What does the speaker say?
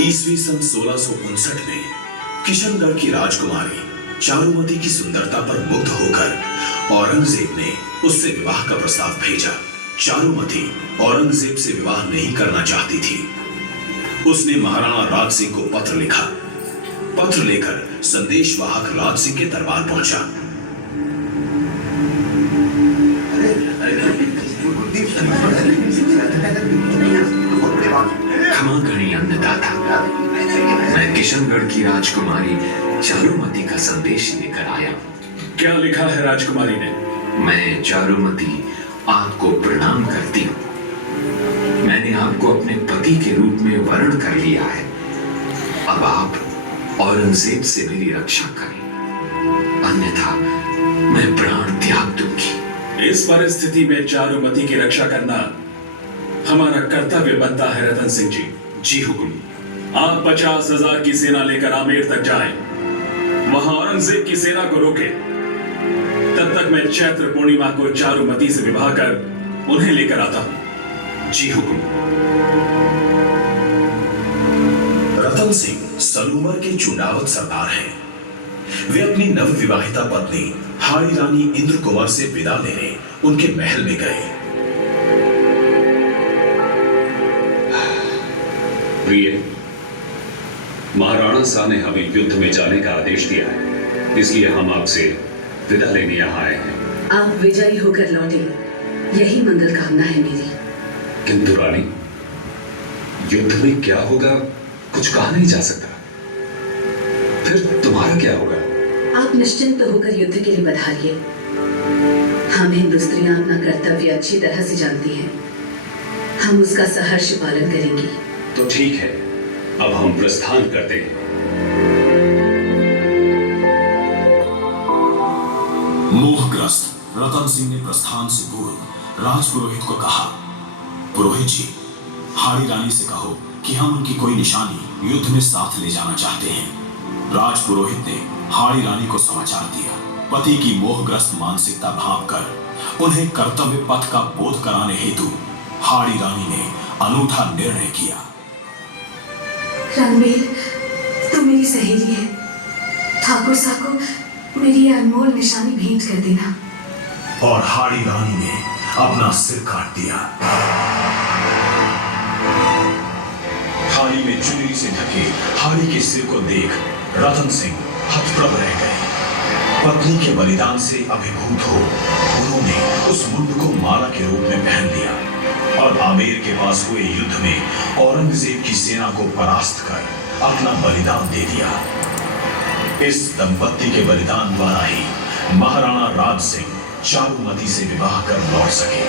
ईस्वी सन 1659 में किशनगढ़ की राजकुमारी चारुमती की सुंदरता पर मुग्ध होकर औरंगजेब ने उससे विवाह का प्रस्ताव भेजा। चारुमती औरंगजेब से विवाह नहीं करना चाहती थी। उसने महाराणा राज सिंह को पत्र लिखा। पत्र लेकर संदेशवाहक राज सिंह के दरबार पहुंचा। क्षमा करें अन्नदाता, मैं किशनगढ़ की राजकुमारी चारुमती का संदेश लेकर आया। क्या लिखा है राजकुमारी ने? मैं चारुमती आपको प्रणाम करती हूँ। मैंने आपको अपने पति के रूप में वर्ण कर लिया है। अब आप औरंगजेब से मेरी रक्षा करें, अन्यथा मैं प्राण त्याग दूंगी। इस परिस्थिति में चारुमती की रक्षा करना हमारा कर्तव्य बनता है रतन सिंह जी। जी हुकुम। आप 50,000 की सेना लेकर आमेर तक जाएं, वहां औरंगजेब की सेना को रोकें। तब तक मैं चैत्र पूर्णिमा को चारुमती से विवाह कर उन्हें लेकर आता हूं। जी हुकुम। रतन सिंह सलूमर के चुनावत सरदार हैं। वे अपनी नवविवाहिता पत्नी हाड़ी रानी इंद्र कुंवर से विदा लेने उनके महल में गए। प्रिय, महाराणा शाह ने हमें युद्ध में जाने का आदेश दिया है, इसलिए हम आपसे विदा लेने यहाँ आए हैं। आप विजयी होकर लौटे, यही मंगल कामना है मेरी। किंतु रानी, युद्ध में क्या होगा कुछ कहा नहीं जा सकता। फिर तुम्हारा क्या होगा? आप निश्चिंत होकर युद्ध के लिए पधारिए। हम हिंदू स्त्रियां अपना कर्तव्य अच्छी तरह से जानती हैं। हम उसका सहर्ष पालन करेंगी। तो ठीक है, अब हम प्रस्थान करते हैं। मोहग्रस्त रतन सिंह ने प्रस्थान से पूर्व राजपुरोहित को कहा, पुरोहित जी, हाड़ी रानी से कहो कि हम उनकी कोई निशानी युद्ध में साथ ले जाना चाहते हैं। राजपुरोहित ने हाड़ी रानी को समाचार दिया। पति की मोहग्रस्त मानसिकता भांपकर उन्हें कर्तव्य पथ का बोध कराने हेतु हाड़ी रानी ने अनूठा निर्णय किया। रणबीर, तू मेरी सहेली है। ठाकुर साहब को मेरी ये अनमोल निशानी भेंट कर देना। और हाड़ी रानी ने अपना सिर काट दिया। थाली में चुनरी से ढके हाड़ी के सिर को देख रतन सिंह हतप्रभ रह गए। पत्नी के बलिदान से अभिभूत हो उन्होंने उस मुंड को माला के रूप में पहन लिया और आमेर के पास हुए युद्ध में औरंगजेब की सेना को परास्त कर अपना बलिदान दे दिया। इस दंपत्ति के बलिदान द्वारा ही महाराणा राज सिंह चारुमती से विवाह कर लौट सके।